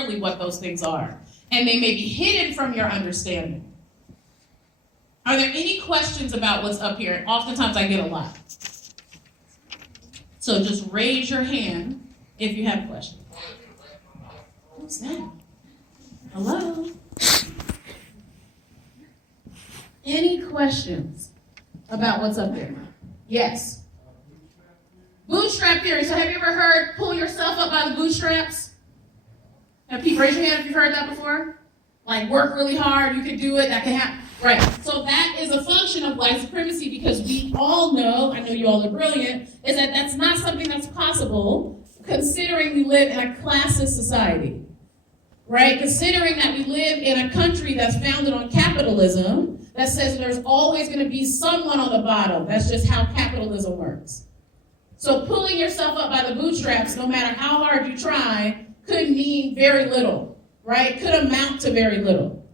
clearly what those things are. And they may be hidden from your understanding. Are there any questions about what's up here? Oftentimes I get a lot. So just raise your hand if you have a question. Who's that? Hello? Any questions about what's up there? Yes. Bootstrap theory. So have you ever heard pull yourself up by the bootstraps? Have people raise your hand if you've heard that before? Like work really hard, you can do it, that can happen. Right. So that is a function of white supremacy because we all know, I know you all are brilliant, is that that's not something that's possible considering we live in a classist society. Right? Considering that we live in a country that's founded on capitalism, that says there's always going to be someone on the bottom. That's just how capitalism works. So pulling yourself up by the bootstraps, no matter how hard you try, could mean very little, right? Could amount to very little.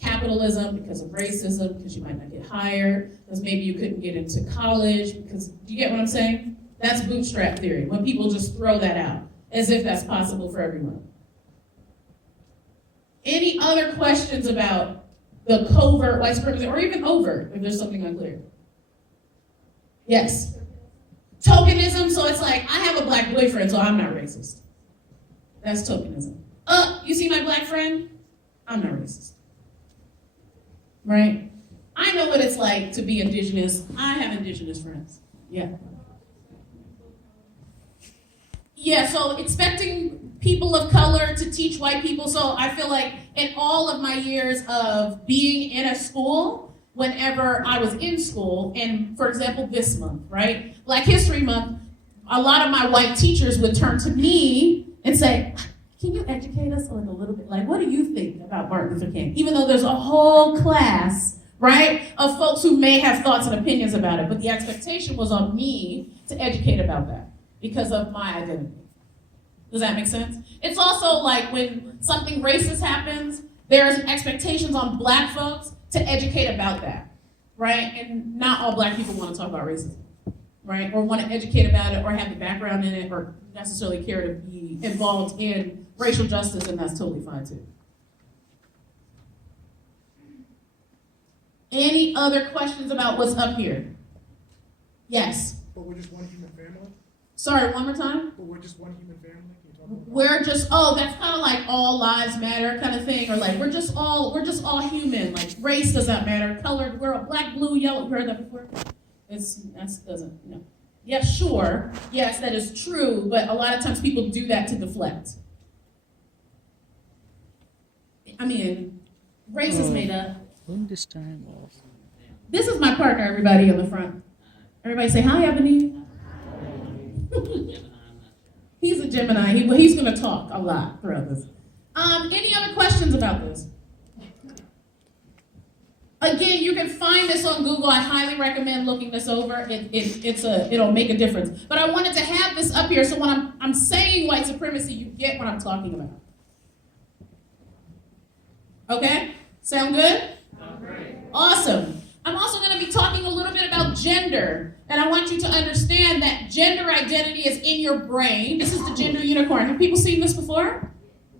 Capitalism, because of racism, because you might not get hired, because maybe you couldn't get into college, because, do you get what I'm saying? That's bootstrap theory, when people just throw that out, as if that's possible for everyone. Any other questions about the covert white supremacy, or even overt, if there's something unclear? Yes. Tokenism, so it's like, I have a black boyfriend, so I'm not racist. That's tokenism. You see my black friend? I'm not racist. Right? I know what it's like to be indigenous. I have indigenous friends. Yeah. Yeah, so expecting people of color to teach white people. So I feel like in all of my years of being in a school, whenever I was in school, and for example, this month, right? Black History Month, a lot of my white teachers would turn to me and say, can you educate us like a little bit? Like, what do you think about Martin Luther King? Even though there's a whole class, right, of folks who may have thoughts and opinions about it, but the expectation was on me to educate about that because of my identity. Does that make sense? It's also like when something racist happens, there's expectations on black folks to educate about that, right? And not all black people want to talk about racism, right? Or want to educate about it or have the background in it or necessarily care to be involved in racial justice, and that's totally fine too. Any other questions about what's up here? Yes? But we're just one human family? Sorry, one more time? But we're just one human family? Can you talk about that? We're just, that's kind of like all lives matter kind of thing, or like we're just all human, like race does not matter, color, we're a black, blue, yellow, you heard that before? That doesn't, you know. Yeah, sure, yes, that is true, but a lot of times people do that to deflect. I mean, race is made up. This time off. This is my partner, everybody in the front. Everybody say hi, Ebony. He's a Gemini. He's going to talk a lot throughout this. Any other questions about this? Again, you can find this on Google. I highly recommend looking this over. It'll make a difference. But I wanted to have this up here so when I'm saying white supremacy, you get what I'm talking about. Okay? Sound good? Great. Awesome. I'm also going to be talking a little bit about gender. And I want you to understand that gender identity is in your brain. This is the gender unicorn. Have people seen this before?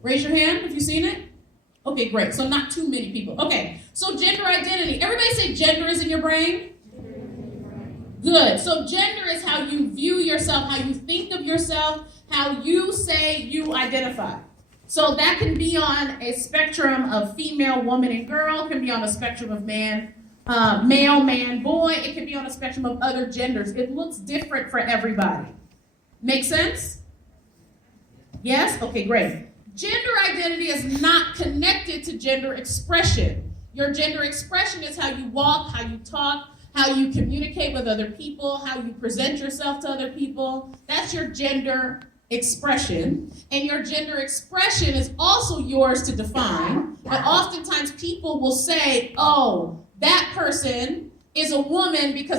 Raise your hand if you've seen it. Okay, great. So not too many people. Okay, so gender identity. Everybody say gender is in your brain? Good. So gender is how you view yourself, how you think of yourself, how you say you identify. So that can be on a spectrum of female, woman, and girl. It can be on a spectrum of man, male, man, boy. It can be on a spectrum of other genders. It looks different for everybody. Make sense? Yes? Okay, great. Gender identity is not connected to gender expression. Your gender expression is how you walk, how you talk, how you communicate with other people, how you present yourself to other people. That's your gender expression. And your gender expression is also yours to define. But oftentimes people will say, oh, that person is a woman because